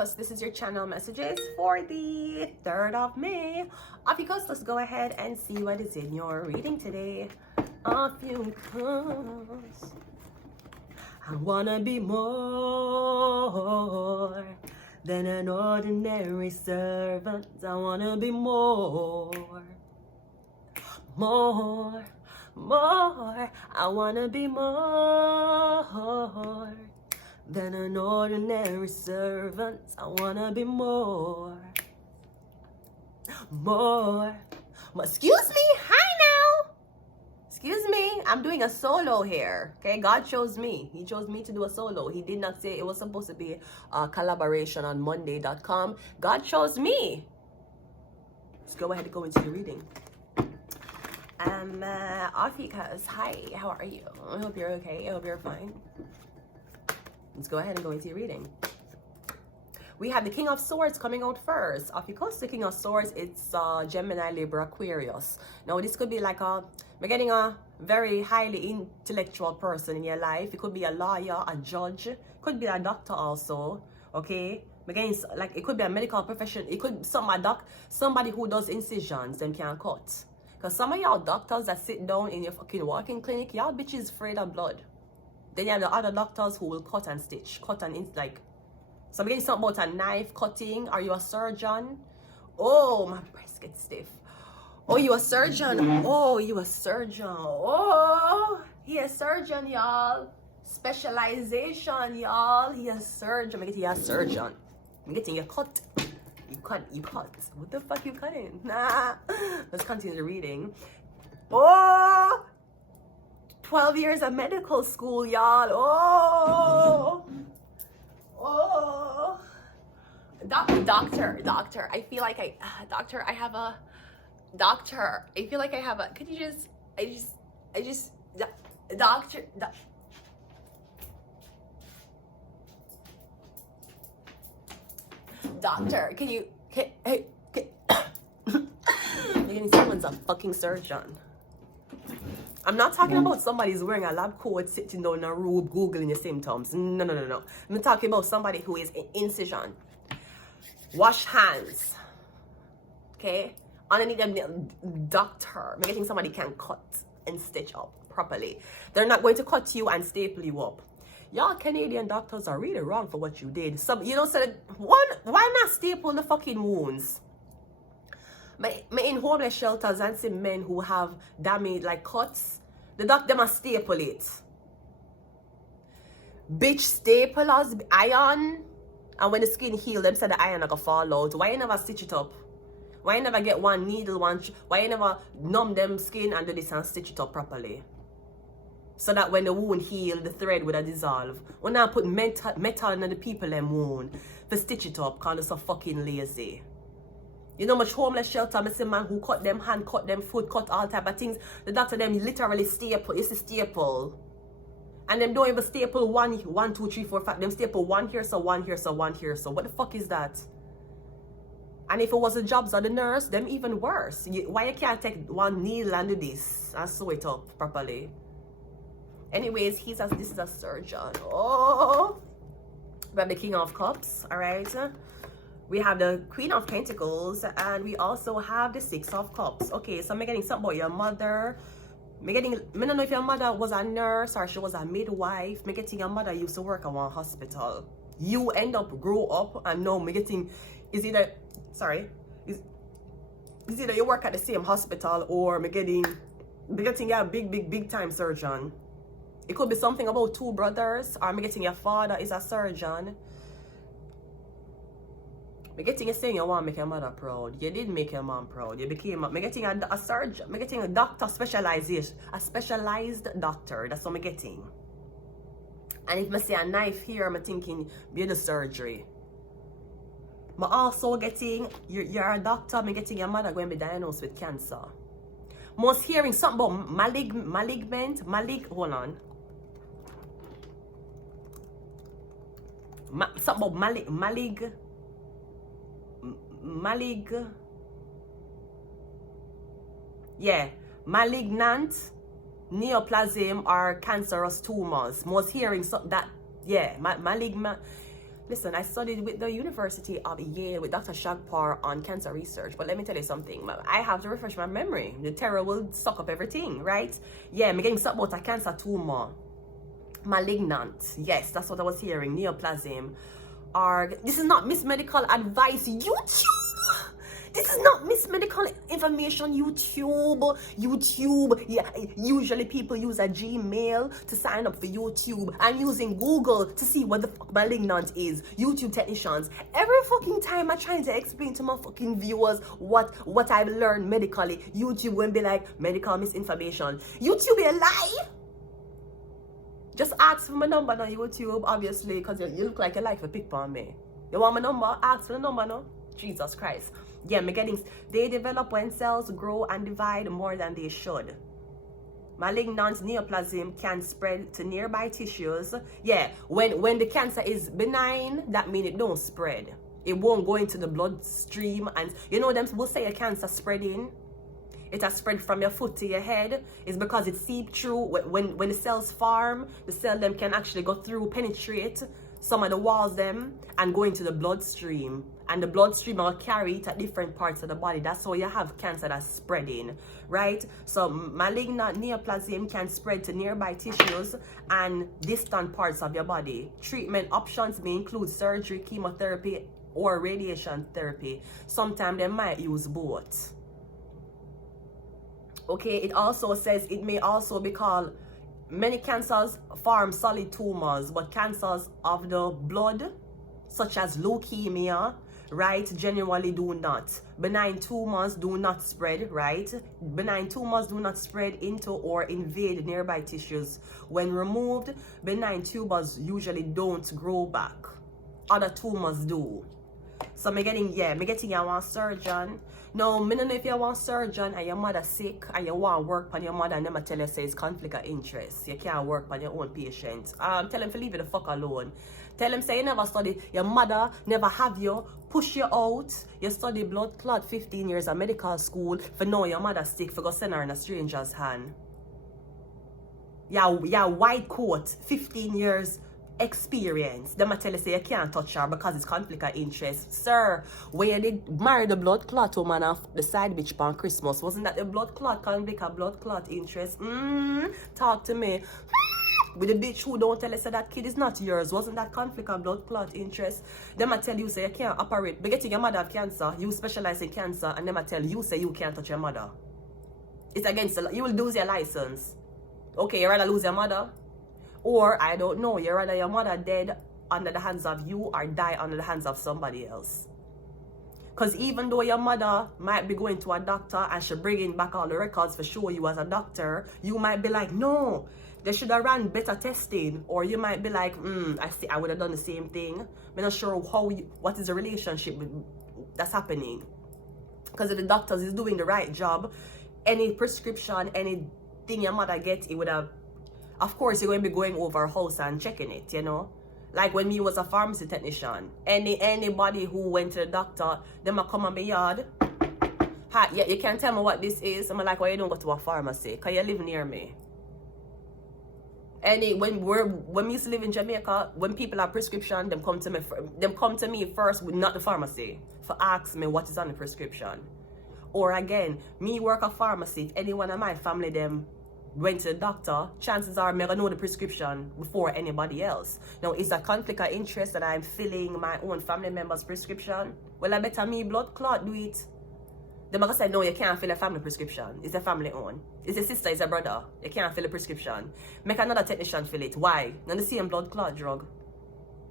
OPHIUCHUS. This is your channel messages for the 3rd of May. OPHIUCHUS, let's go ahead and see what is in your reading today. OPHIUCHUS. I wanna be more than an ordinary servant. I wanna be more. I wanna be more than an ordinary servant. I wanna be more. Excuse me, hi now. Excuse me, I'm doing a solo here. Okay, God chose me. He chose me to do a solo. He did not say it was supposed to be a collaboration on Monday.com. God chose me. Let's go ahead and go into the reading. OPHIUCHUS, hi, how are you? I hope you're okay. I hope you're fine. Let's go ahead and go into your reading. We have the King of Swords coming out first. OPHIUCHUS, the King of Swords, it's Gemini, Libra, Aquarius. Now, this could be like we're getting a very highly intellectual person in your life. It could be a lawyer, a judge. It could be a doctor also, okay? Again, like it could be a medical profession. It could be somebody who does incisions, them can cut. Because some of y'all doctors that sit down in your fucking walking clinic, y'all bitches afraid of blood. Then you have the other doctors who will cut and stitch, so I'm getting something about a knife cutting. Are you a surgeon? Oh, my breast gets stiff. Oh, you a surgeon? Oh, you a surgeon? Oh, he a surgeon, y'all. Specialization, y'all. He a surgeon. I'm getting you a surgeon. I'm getting you cut. You cut. What the fuck you cutting? Nah. Let's continue the reading. Oh, 12 years of medical school, y'all. Oh. Doctor. I feel like I have a doctor. I feel like I have a, could you just, doctor. Doctor, can you, hey, someone's a fucking surgeon. I'm not talking about somebody who's wearing a lab coat, sitting down in a room, Googling your symptoms. No. I'm talking about somebody who is incision. Wash hands. Okay? Underneath them, doctor. I'm getting somebody can cut and stitch up properly. They're not going to cut you and staple you up. Y'all Canadian doctors are really wrong for what you did. Why not staple the fucking wounds? Me in homeless shelters and see men who have damage like cuts. The doctor must staple it. Bitch, staplers, iron. And when the skin heal, them say the iron gonna fall out. Why you never stitch it up? Why you never get one needle, why you never numb them skin and do this and stitch it up properly? So that when the wound heal, the thread would dissolve. When I put metal in the people them wound to stitch it up, cause they're so fucking lazy. You know much homeless shelter, I see man who cut them hand, cut them foot, cut all type of things. The doctor them literally staple, it's a staple. And them don't even staple 1, 2, 3, 4, 5. Them staple 1 here, so 1 here, so 1 here, so what the fuck is that? And if it was the jobs of the nurse, them even worse. Why you can't take one needle and do this and sew it up properly? Anyways, this is a surgeon. Oh, we have the King of Cups, all right? We have the Queen of Pentacles, and we also have the 6 of Cups. Okay, so I'm getting something about your mother. I don't know if your mother was a nurse or she was a midwife. I'm getting your mother used to work at one hospital. You end up, grow up, and now I'm getting, is either you work at the same hospital or I'm getting a big time surgeon. It could be something about 2 brothers, or I'm getting your father is a surgeon. I'm getting you saying you want to make your mother proud. You did make your mom proud. You became I'm getting a surgeon. I'm getting a doctor specialization. A specialized doctor. That's what I'm getting. And if I see a knife here, I'm thinking be the surgery. I'm also getting you're a doctor. I'm getting your mother going to be diagnosed with cancer. Most hearing something about hold on. Something about malignant neoplasm or cancerous tumors. Most hearing that, yeah, malignant. Listen, I studied with the University of Yale with Dr. Shagpar on cancer research. But let me tell you something. I have to refresh my memory. The terror will suck up everything, right? Yeah, I'm getting something about a cancer tumor. Malignant. Yes, that's what I was hearing. Neoplasm. This is not Miss Medical Advice YouTube. This is not Miss Medical Information YouTube. Yeah, usually people use a Gmail to sign up for YouTube. I'm using Google to see what the fuck malignant is. YouTube technicians. Every fucking time I'm trying to explain to my fucking viewers what I've learned medically, YouTube will be like medical misinformation. YouTube be a lie. Just ask for my number on YouTube, obviously, because you look like you like to pick on me. You want my number? Ask for the number, no? Jesus Christ. Yeah, they develop when cells grow and divide more than they should. Malignant neoplasm can spread to nearby tissues. Yeah, when the cancer is benign, that means it don't spread. It won't go into the bloodstream. And you know, them will say a cancer spreading. It has spread from your foot to your head. It's because it seep through. When the cells form, the cell them can actually go through, penetrate some of the walls them and go into the bloodstream. And the bloodstream will carry it at different parts of the body. That's how you have cancer that's spreading, right? So malignant neoplasm can spread to nearby tissues and distant parts of your body. Treatment options may include surgery, chemotherapy, or radiation therapy. Sometimes they might use both. Okay, it also says it may also be called, many cancers form solid tumors, but cancers of the blood, such as leukemia, right, generally do not. Benign tumors do not spread, right? Benign tumors do not spread into or invade nearby tissues. When removed, benign tumors usually don't grow back. Other tumors do. So me getting you want surgeon. No, me don't know if you want surgeon and your mother sick and you want work on your mother and them tell you say it's conflict of interest. You can't work on your own patient. Tell them to leave it the fuck alone. Tell them say you never study, your mother never have you, push you out. You study blood clot 15 years at medical school for know your mother sick for go send her in a stranger's hand. Yeah, white coat, 15 years experience. Them tell you say you can't touch her because it's conflict of interest. Sir, when you did marry the blood clot woman of the side bitch on Christmas, wasn't that the blood clot conflict of blood clot interest? Talk to me. With the bitch who don't tell us that kid is not yours, wasn't that conflict of blood clot interest? Them tell you say you can't operate. But getting your mother have cancer, you specialize in cancer, and them tell you say you can't touch your mother. It's against the law. You will lose your license. Okay, you rather lose your mother? Or, I don't know, you rather your mother dead under the hands of you or die under the hands of somebody else. Because even though your mother might be going to a doctor and she bringing back all the records for show you as a doctor, you might be like, no, they should have run better testing. Or you might be like, I would have done the same thing. I'm not sure what is the relationship that's happening. Because if the doctors is doing the right job, any prescription, anything your mother gets, it would have. Of course, you're going to be going over her house and checking it, you know. Like when me was a pharmacy technician. Anybody who went to the doctor, them a come on my yard. Hi, yeah, you can't tell me what this is. I'm like, why you don't go to a pharmacy? Because you live near me. When we used to live in Jamaica, when people have prescription, them come to me first, not the pharmacy, for ask me what is on the prescription. Or again, me work a pharmacy. If any one of my family them went to the doctor, chances are I'm gonna know the prescription before anybody else. Now, is a conflict of interest that I'm filling my own family member's prescription? Well, I better me blood clot do it. They're gonna say, no, you can't fill a family prescription. It's a family own. It's a sister, it's a brother. You can't fill a prescription. Make another technician fill it. Why? Not the same blood clot drug.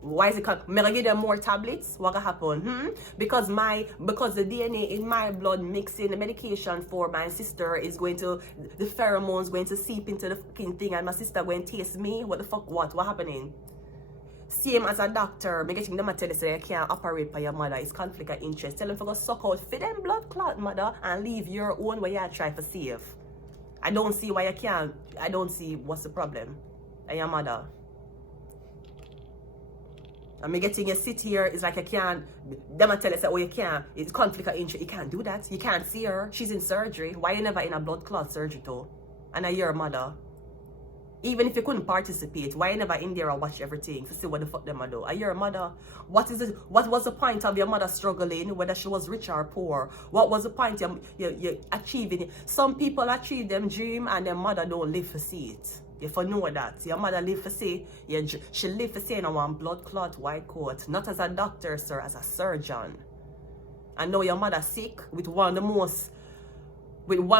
Why is it called? May I give them more tablets? What gonna happen? Because the DNA in my blood mixing the medication for my sister is going to, the pheromones going to seep into the fucking thing, and my sister going to taste me. What the fuck? What happening? Same as a doctor, me getting them to tell you say you can't operate for your mother. It's conflict of interest. Tell them to go suck out for them blood clot mother and leave your own where you try to save. I don't see why you can't. I don't see what's the problem. And your mother. And me getting you sit here, it's like you can't, them a tell you say, oh you can't, it's conflict of interest, you can't do that, you can't see her, she's in surgery, why you never in a blood clot surgery though? And I your mother. Even if you couldn't participate, why you never in there and watch everything to see what the fuck them do? Are you a mother? What was the point of your mother struggling, whether she was rich or poor? What was the point you achieving? Some people achieve them dream and their mother don't live for see it. If you know that, your mother live for say, she live for say in one blood clot white coat, not as a doctor, sir, as a surgeon. And now your mother sick with one of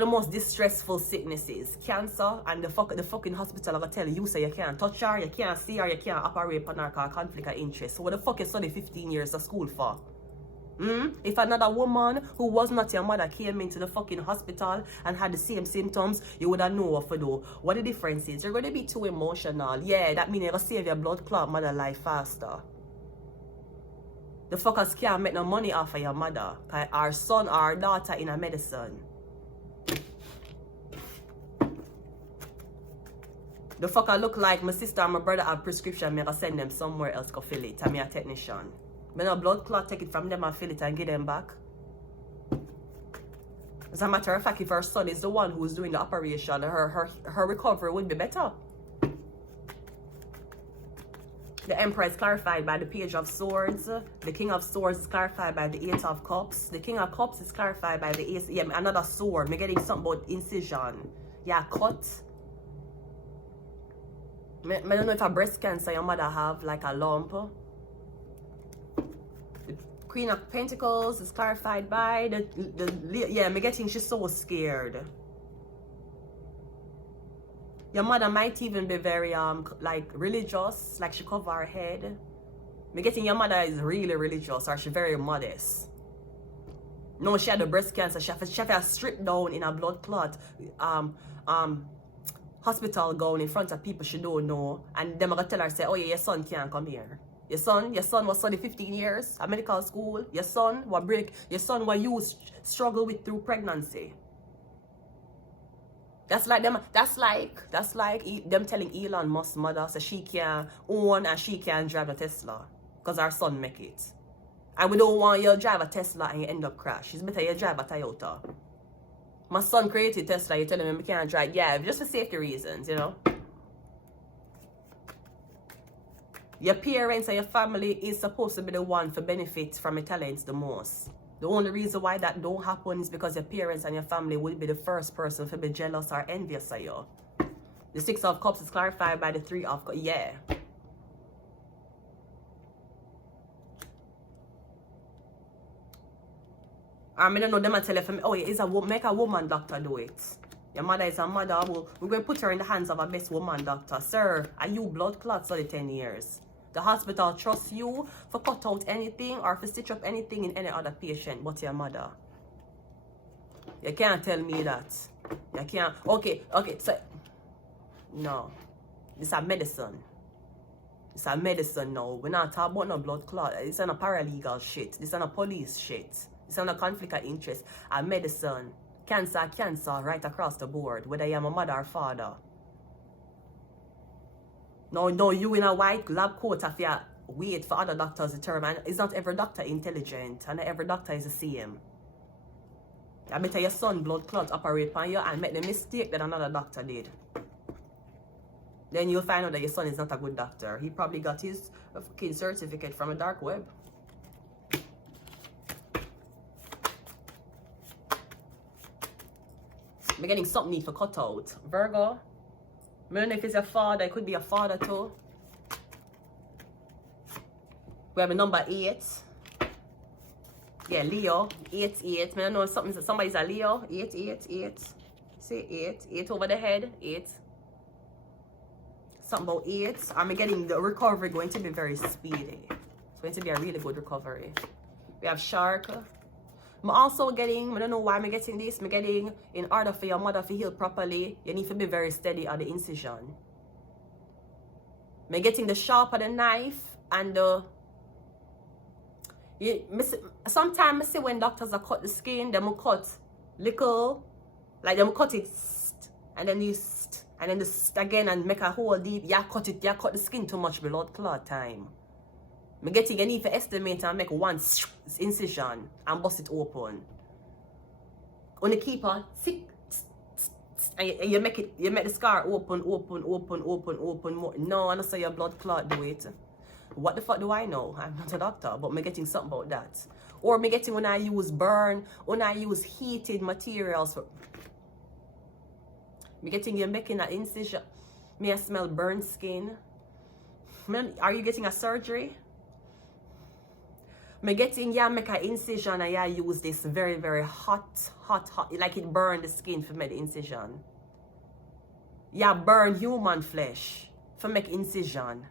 the most distressful sicknesses, cancer, and the fucking hospital are gonna tell you say you can't touch her, you can't see her, you can't operate on her because conflict of interest. So what the fuck you study 15 years of school for? If another woman who was not your mother came into the fucking hospital and had the same symptoms, you would have known what to do. What the difference is, you're going to be too emotional. Yeah, that means you're going to save your blood clot mother life faster. The fuckers can't make no money off of your mother. Cause our son or our daughter in a medicine. The fucker look like my sister and my brother have prescription, me gonna send them somewhere else to fill it. I'm a technician. When a blood clot, take it from them and fill it and give them back. As a matter of fact, if her son is the one who's doing the operation, her recovery would be better. The Emperor is clarified by the Page of Swords. The King of Swords is clarified by the Eight of Cups. The King of Cups is clarified by the Ace. Yeah, another sword. Me getting something about incision. Yeah, cut. I don't know if a breast cancer your mother have like a lump. The Queen of Pentacles is clarified by yeah, me getting she's so scared. Your mother might even be very like religious, like she cover her head. Me getting your mother is really religious or she very modest. No, she had the breast cancer. She had stripped down in a blood clot. Hospital gown in front of people she don't know, and them are gonna tell her, say, oh yeah, your son can't come here. Your son was study 15 years at medical school. Your son what you struggle with through pregnancy. That's like them telling Elon Musk's mother so she can own and she can drive a Tesla because our son make it. And we don't want you to drive a Tesla and you end up crash. It's better you drive a Toyota. My son created Tesla, you tell him he can't drive. Yeah, just for safety reasons, you know. Your parents and your family is supposed to be the one for benefit from your talents the most. The only reason why that don't happen is because your parents and your family will be the first person to be jealous or envious of you. The Six of Cups is clarified by the Three of Cups. Yeah. I don't know, them I tell you, oh, it's make a woman doctor do it. Your mother is a mother. We're going to put her in the hands of a best woman doctor. Sir, are you blood clots for the 10 years? The hospital trusts you for cut out anything or for stitch up anything in any other patient but your mother. You can't tell me that. You can't. Okay, so, no. This is a medicine. It's a medicine now. We're not talking about no blood clot. It's not a paralegal shit. This is not a police shit. It's not a conflict of interest. A medicine. Cancer, right across the board. Whether you're a mother or father. No, you in a white lab coat if you wait for other doctors to determine. It's not every doctor intelligent. And not every doctor is the same. I better your son blood clot operate on you and make the mistake that another doctor did. Then you'll find out that your son is not a good doctor. He probably got his fucking certificate from a dark web. I'm getting something need for cut out. Virgo. I don't know if it's your father. It could be a father too. We have a number 8. Yeah, Leo. 8. I don't know if somebody's a Leo. 8. Say 8. 8 over the head. 8. Something about 8. I'm getting the recovery going to be very speedy. It's going to be a really good recovery. We have Shark. I'm also getting, I don't know why I'm getting this. I'm getting, in order for your mother to heal properly, you need to be very steady on the incision. I'm getting the sharp of the knife and the... Sometimes I see when doctors are cut the skin, they will cut little, like they will cut it, and then you, and then again and make a hole deep. You cut the skin too much blood clot time. I'm getting, you need to estimate and make one incision and bust it open. Only keep on And you make the scar open more. No, I don't say your blood clot do it. What the fuck do I know? I'm not a doctor, but me getting something about that. Or me getting when I use when I use heated materials for me getting you making an incision. Me I smell burnt skin. Are you getting a surgery? Me getting make an incision and I use this very, very hot, like it burn the skin for make the incision. Yeah, burn human flesh for make incision.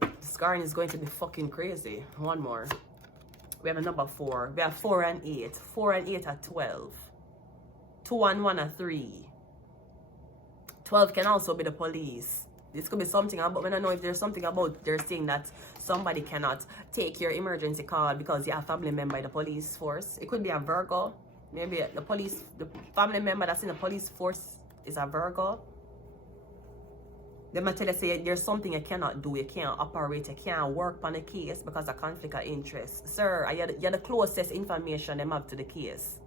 The scarring is going to be fucking crazy. One more. We have a number 4. We have 4 and 8. 4 and 8 are 12. 2 and 1 are 3. 12 can also be the police. This could be something about, I don't know if there's something about they're saying that somebody cannot take your emergency call because you're a family member in the police force. It could be a Virgo. Maybe the family member that's in the police force is a Virgo. They might tell you, say, there's something you cannot do, you can't operate, you can't work on a case because of conflict of interest. Sir, you're the closest information they have to the case.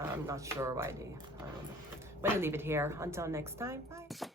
I'm not sure why I don't know. But I'll leave it here. Until next time, bye.